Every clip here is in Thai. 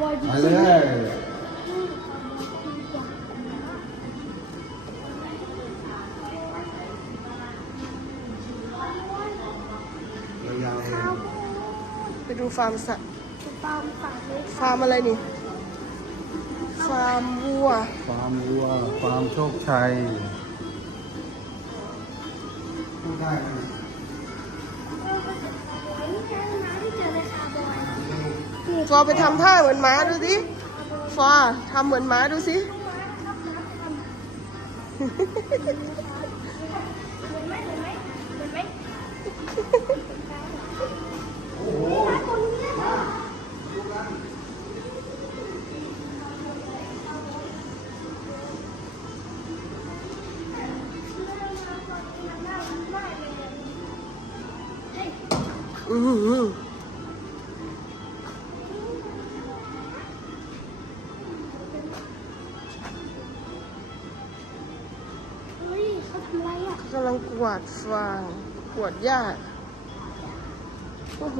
บอยจริงไปๆเลยยาวๆเลยข้าวไปดูฟาร์มสัตว์ตามฝันเลยฟาร์มอะไรนี่ ฟาร์มวัว ฟาร์มวัว ฟาร์มโชคชัยพูดได้ไหม ฟอไปทำท่าเหมือนม้าดูสิฟอทำเหมือนม้าดูสิอือ กำลังกวาดฟางกวาดหญ้าโอ้โห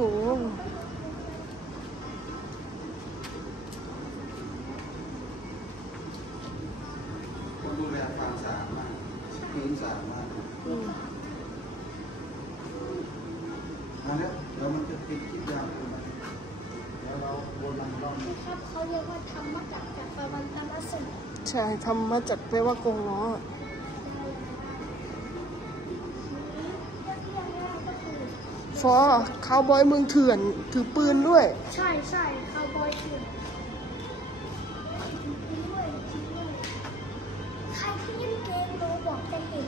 คนดูแลฟาร์มสะอาดมากพื้นสะอาดมากอืมมาแล้วเดี๋ยวมันจะติดที่ยาวขึ้นมาแล้วเราวนมันรอบนี้ครับเขาเรียกว่าทำมาจากจากตะวันตะวันสุดใช่ทำมาจากแปลว่ากงล้อ ฟอคาวบอยเมืองเถื่อน ถือปืนด้วย ใช่ใช่คาวบอยเถื่อนด้วยจริงด้วยใครที่เล่นเกมโรบอกจะเห็น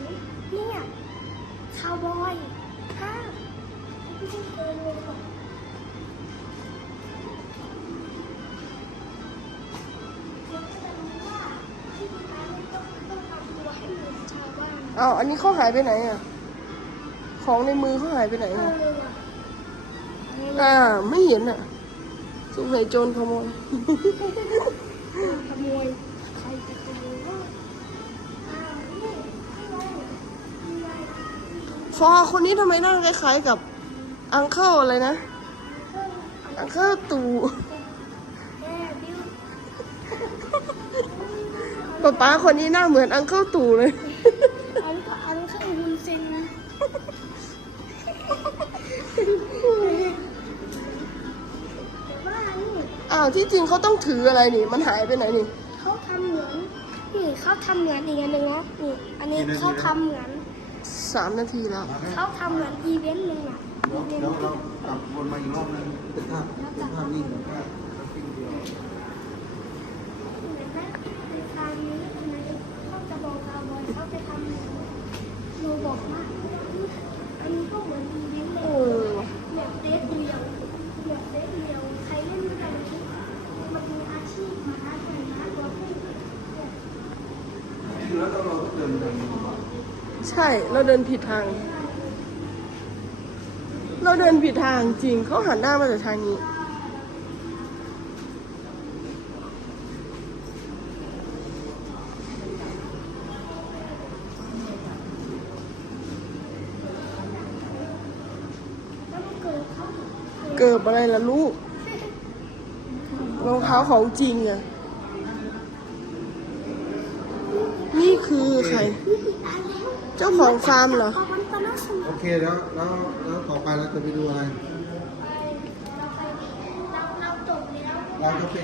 เนี่ยคาวบอยฮะที่เล่นเกมโรบอกแล้วก็จะรู้ว่าที่ร้านเนี่ยต้องต้องทำตัวให้เหมือนชาวบ้านเอาอันนี้เขาหายไปไหนอะ ของในมือเขาหายไปไหนเออะ ออ่า ไม่เห็นอะสงสัยโจรขโมย ขโมยใครจะขโมยว่าอ้าวนี่นี่ไงนี่ไงฟอคนนี้ทำไมหน้าคล้ายๆกับอังเคิลอะไรนะ อังเคิลตู่แม่บิวป๊าป๊าคนนี้หน้าเหมือนอังเคิลตู่เลย อันก็อันก็วุ้นเส้นแต่ อ้าวที่จริงเขาต้องถืออะไรนี่ มันหายไปไหนนี่ เขาทำเหมือนนี่เขาทำเหมือนอีกอันหนึ่งนะนี่อันนี้เขาทำเหมือนสามนาทีแล้วมาแล้วเขาทำเหมือนอีเวนต์หนึ่งอะเดี๋ยวอีเวนเดี๋ยวต์เรากลับวนมาอีกรอบนึงเป็นภาพเป็นภาพนิ่งเป็นภาพนิ่งเดียวเหมือนนะในคราวนี้ทำไมเขาจะบอกคาวบอยเขาจะทำเหมือนโรบอกมากอันนี้ก็เหมือนอีเวนต์เล เอย อ แบบเดทเดียวแบบเดทเดียว ใครเล่นแบบนี้มันมีอาชีพมาหาเงินนะตัวผู้ แล้วเราก็เดินไปนี้ใช่ เราเดินผิดทาง เราเดินผิดทางจริง เขาหันหน้ามาจากทางนี้ เกิดเขาเกิดอะไรล่ะลูกรองเท้าของจริงอะนี่ คือใคร เจ้าของฟาร์มเหรอเอาวันปนัสโอเคแล้วแล้วแล้วต่อไปเราจะไปดูอะไร เราไปเราไปเราเราจบแล้ว เราจะไป